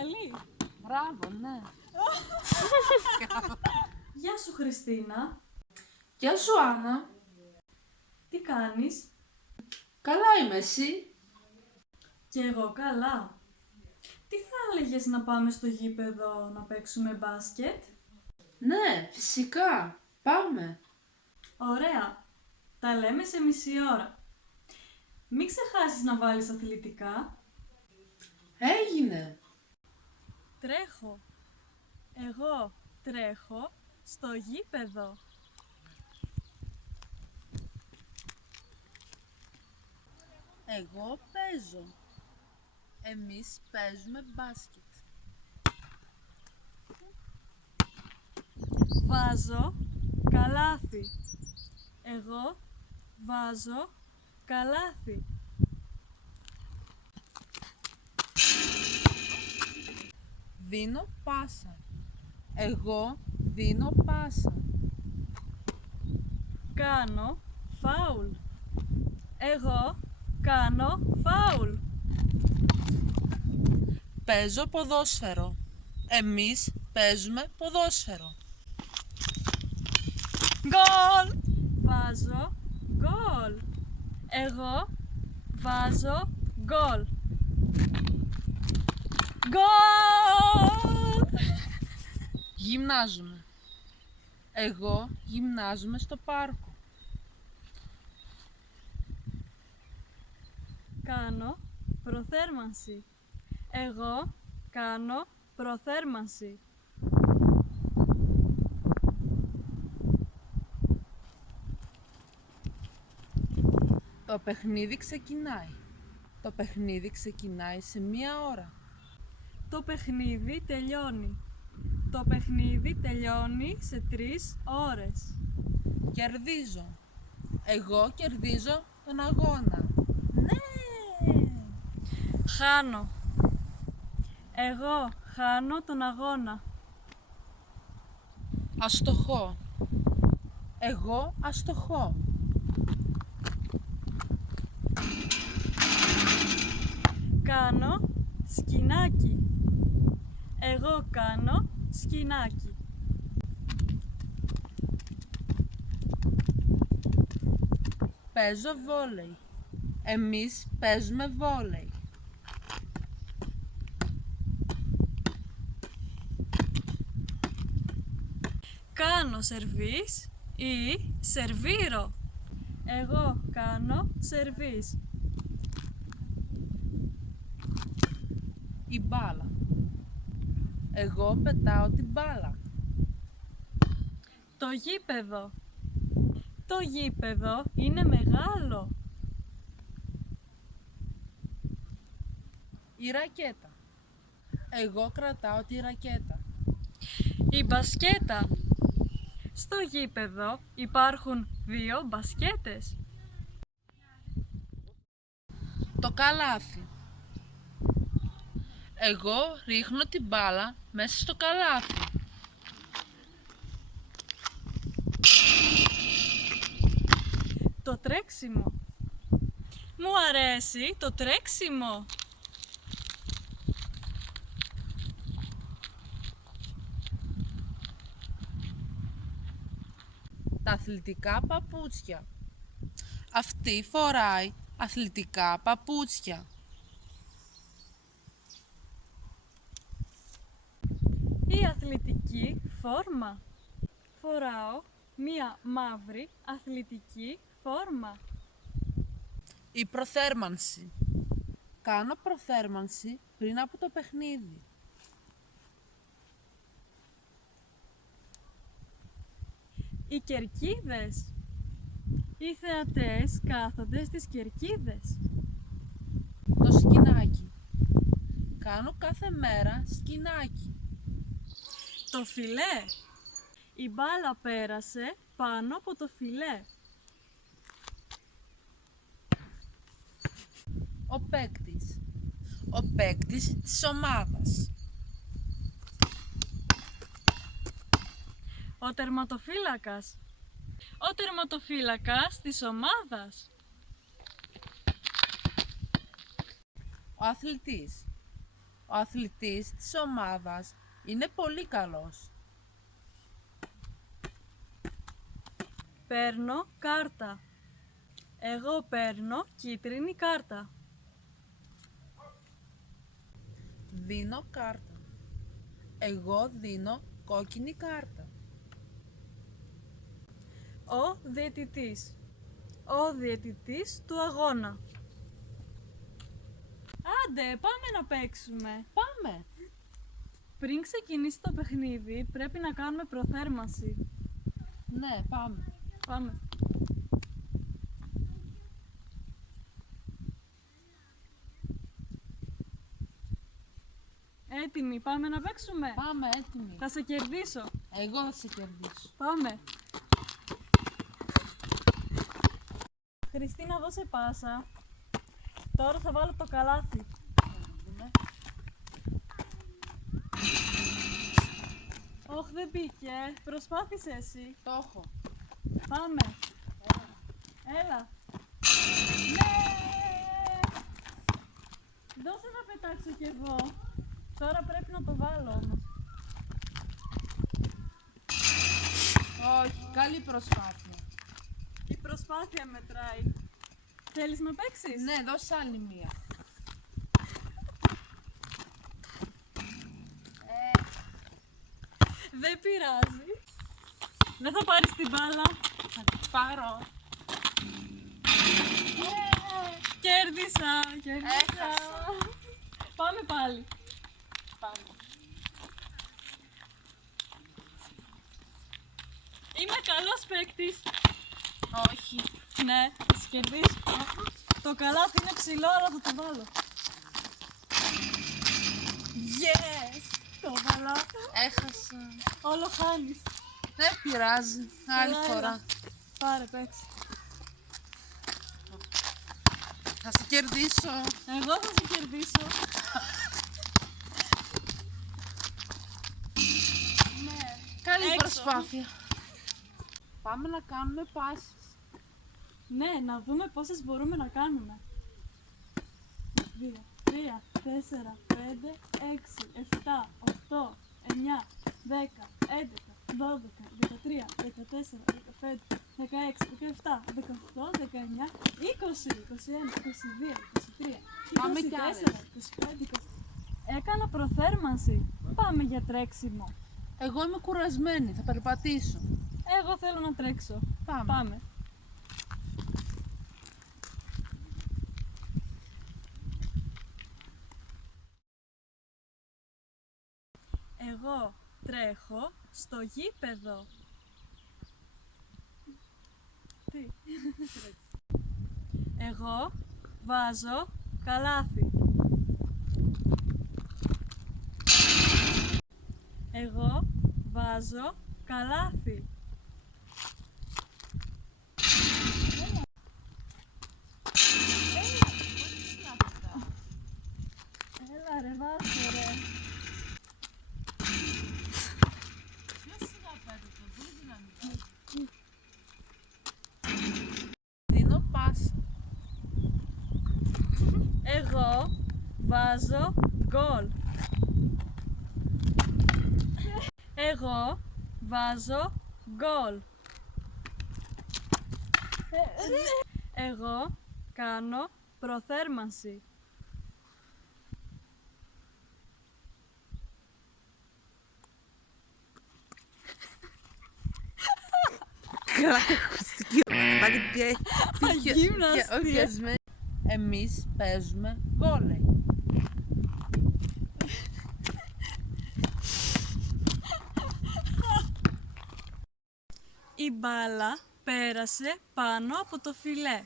καλή. Μπράβο, ναι. Γεια σου Χριστίνα. Γεια σου, Άννα. Τι κάνεις? Καλά είμαι, εσύ? Κι εγώ καλά. Τι θα έλεγες να πάμε στο γήπεδο να παίξουμε μπάσκετ? Ναι, φυσικά. Πάμε. Ωραία. Τα λέμε σε μισή ώρα. Μην ξεχάσεις να βάλεις αθλητικά. Έγινε. Τρέχω. Εγώ τρέχω στο γήπεδο. Εγώ παίζω. Εμείς παίζουμε μπάσκετ. Βάζω καλάθι. Εγώ βάζω καλάθι. Δίνω πάσα. Εγώ δίνω πάσα. Κάνω φάουλ. Εγώ κάνω φάουλ. Παίζω ποδόσφαιρο. Εμείς παίζουμε ποδόσφαιρο. Γκολ! Βάζω γκολ. Εγώ βάζω γκολ. Γκολ! Γυμνάζουμε. Εγώ γυμνάζομαι στο πάρκο. Κάνω προθέρμανση. Εγώ κάνω προθέρμανση. Το παιχνίδι ξεκινάει. Το παιχνίδι ξεκινάει σε 1 ώρα. Το παιχνίδι τελειώνει. Το παιχνίδι τελειώνει σε 3 ώρες. Κερδίζω. Εγώ κερδίζω τον αγώνα. Ναι! Χάνω. Εγώ χάνω τον αγώνα. Αστοχώ. Εγώ αστοχώ. Κάνω σκινάκι. Εγώ κάνω σκινάκι. Παίζω βόλεϊ. Εμείς παίζουμε βόλεϊ. Κάνω σερβίς ή σερβίρω. Εγώ κάνω σερβίς. Η μπάλα. Εγώ πετάω την μπάλα. Το γήπεδο. Το γήπεδο είναι μεγάλο. Η ρακέτα. Εγώ κρατάω τη ρακέτα. Η μπασκέτα. Στο γήπεδο υπάρχουν 2 μπασκέτες. Το καλάθι. Εγώ ρίχνω την μπάλα μέσα στο καλάθι. Το τρέξιμο. Μου αρέσει το τρέξιμο. Τα αθλητικά παπούτσια. Αυτή φοράει αθλητικά παπούτσια. Η αθλητική φόρμα. Φοράω μία μαύρη αθλητική φόρμα. Η προθέρμανση. Κάνω προθέρμανση πριν από το παιχνίδι. Οι κερκίδες. Οι θεατές κάθονται στις κερκίδες. Το σκινάκι. Κάνω κάθε μέρα σκινάκι. Το φιλέ. Η μπάλα πέρασε πάνω από το φιλέ. Ο παίκτης. Ο παίκτης της ομάδας. Ο τερματοφύλακας. Ο τερματοφύλακας της ομάδας. Ο αθλητής. Ο αθλητής της ομάδας είναι πολύ καλός. Παίρνω κάρτα. Εγώ παίρνω κίτρινη κάρτα. Δίνω κάρτα. Εγώ δίνω κόκκινη κάρτα. Ο διαιτητής. Ο διαιτητής του αγώνα. Άντε, πάμε να παίξουμε. Πάμε! Πριν ξεκινήσει το παιχνίδι, πρέπει να κάνουμε προθέρμανση. Ναι, πάμε. Πάμε. Έτοιμοι, πάμε να παίξουμε. Πάμε, έτοιμοι. Θα σε κερδίσω. Εγώ θα σε κερδίσω. Πάμε. Χριστίνα, δώσε πάσα. Τώρα θα βάλω το καλάθι. Όχι, δεν μπήκε. Προσπάθησε εσύ. Το έχω. Πάμε. Έλα. Ναι! Δώσε να πετάξω κι εγώ. Τώρα πρέπει να το βάλω όμως. Όχι, καλή προσπάθεια. Η προσπάθεια μετράει. Θέλεις να παίξεις? Ναι, δώσε άλλη μία. Δεν πειράζει. Δεν θα πάρεις την μπάλα. Θα την πάρω. Κέρδισα. Έχασα. Πάμε πάλι. Πάμε. Είμαι καλός παίκτης. Όχι. Ναι, θα σε κερδίσω. Το καλάθι είναι ψηλό, αλλά θα το βάλω. Yes! Το βάλα. Έχασα. Όλο χάνεις. Δεν πειράζει. Άλλη Έλα, φορά. έλα. Πάρε, παίξε. Θα σε κερδίσω. Εγώ θα σε κερδίσω. Ναι. Καλή Έξω. προσπάθεια. Πάμε να κάνουμε πάσεις. Ναι, να δούμε πόσες μπορούμε να κάνουμε. 2, 3, 4, 5, 6, 7, 8, 9, 10, 11, 12, 13, 14, 15, 16, 17, 18, 19, 20, 21, 22, 23, Πάμε κι 24, 25, 20. Έκανα προθέρμανση. Πάμε για τρέξιμο. Εγώ είμαι κουρασμένη. Θα περπατήσω. Εγώ θέλω να τρέξω. Πάμε. Πάμε. Εγώ τρέχω στο γήπεδο. Τι? Εγώ βάζω καλάθι. Εγώ βάζω καλάθι. Έλα ρε, βάζω ρε. Δίνω πάσα. Εγώ βάζω γκολ. Εγώ βάζω γκολ. Εγώ κάνω προθέρμανση. Καλά, ακουστική Αγύμναστη. Εμείς παίζουμε βόλεϊ. Η μπάλα πέρασε πάνω από το φιλέ.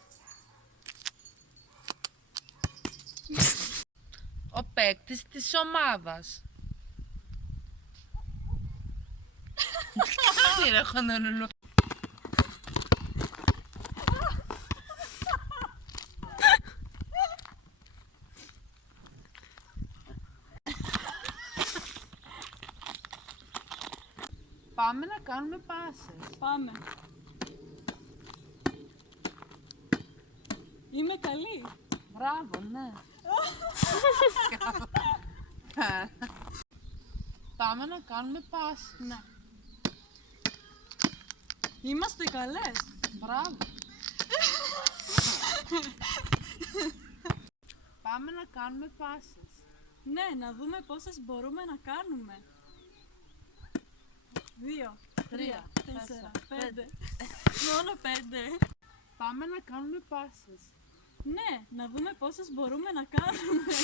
Ο παίκτης της ομάδας. Τι ρε Χονολουλού. Πάμε να κάνουμε πάσες. Πάμε. Είμαι καλή. Μπράβο, ναι. Πάμε να κάνουμε πάση. Ναι. Είμαστε καλές. Μπράβο. Πάμε να κάνουμε πάσες. Ναι, να δούμε πόσες μπορούμε να κάνουμε. 2, 3, 4, 5. Μόνο 5. Πάμε να κάνουμε πάσες. Ναι, να δούμε πόσες μπορούμε να κάνουμε.